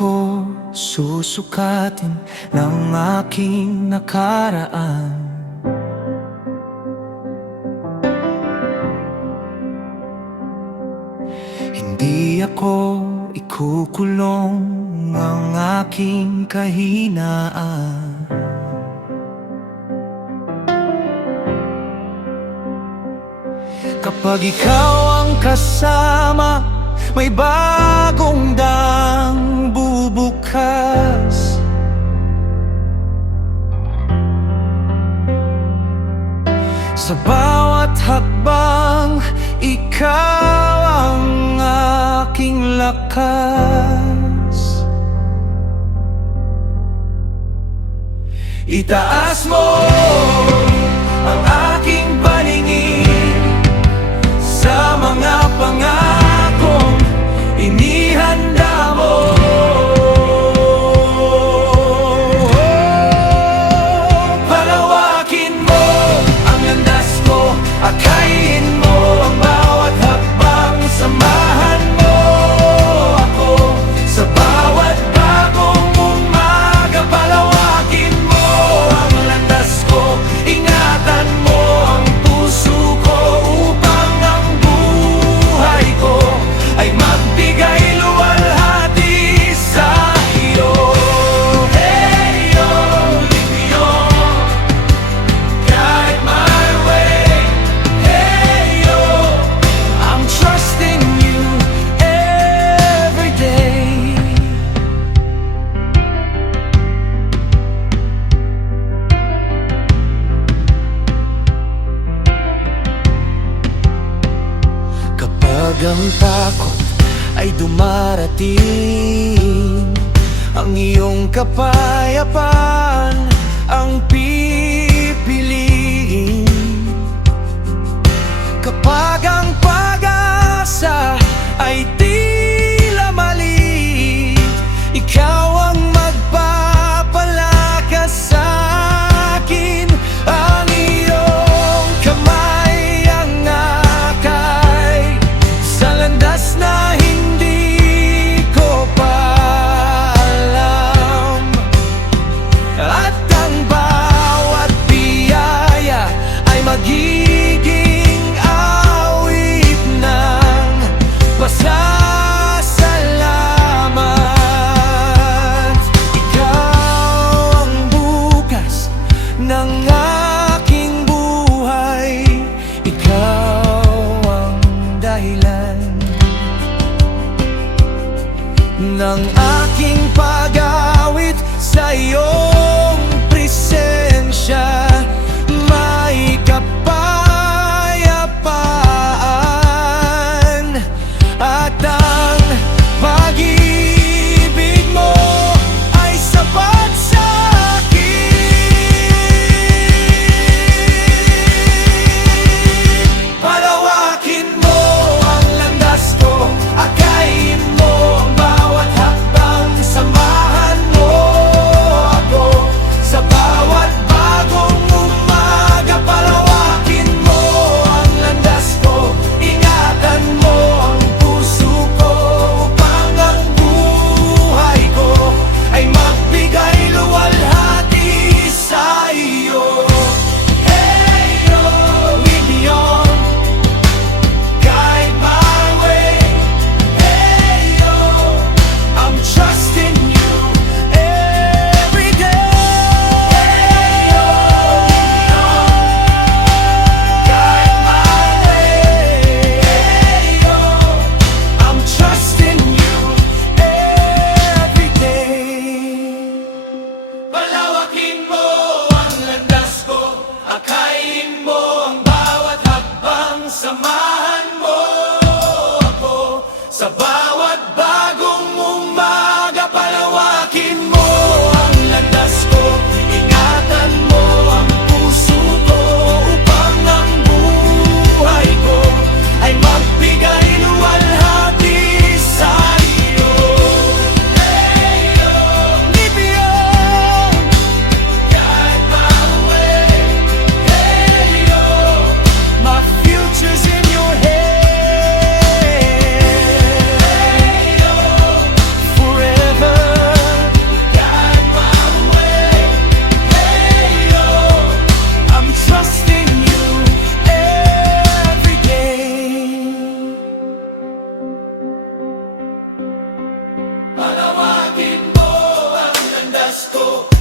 ako susukatin ng aking nakaraan. Hindi ako ikukulong ang aking kahinaan. Kapag ikaw ang kasama, may bagong dang bubukas. Sa bawat hakbang, ikaw ang aking lakas. Itaas mo ang aking paningin sa mga pangakong inihanda mo. Palawakin mo ang landas ko, akayin mo ang bawat hakbang. Samahan mo ako sa bawat bagong umaga. Palawakin mo ang landas ko, ingatan mo ang puso ko, upang ang buhay ko ay magbigay luwalhati sa iyo. Hey, yo, lead me on, guide my way. Hey, yo, I'm trusting you every day. Kapag ang takot ay dumarating, ang iyong kapayapaan ang pipiliin. Kapag ang pag-asa ay tila mali, ikaw ang magpapalakas sa akin. Ang iyong kamay ang akay sa landas na hindi ko pa alam, at ang bawat biyaya ay magiging awit ng pasasalamat. Ikaw ang bukas ng aking buhay, ikaw ang dahilan ng aking pag-awit sa iyong presensya. May kapayapaan at ang pag-ibig mo ay sapat sa akin. Palawakin mo ang landas ko, akayin mo ang bawat hakbang. Samahan mo ako sa bawat bagong umaga. Palawakin mo ang landas ko, ingatan mo ang puso ko, upang ang buhay ko ay magbigay luwalhati sa iyo. Hey, yo, lead me on, guide my way. Hey, yo, I'm trusting you every day. Hey, yo, lead me on, guide my way. Hey, yo, I'm trusting you every day. Palawakin mo ang landas ko, akayin mo ang bawat hakbang. Samahan mo ako sa bawat bagong umaga. Palawakin mo ang landas ko, ingatan mo ang puso ko, upang ang buhay ko ay magbigay luwalhati sa iyo. Hey, yo, lead me on, guide my way. Hey, yo, my future's in your landas ko.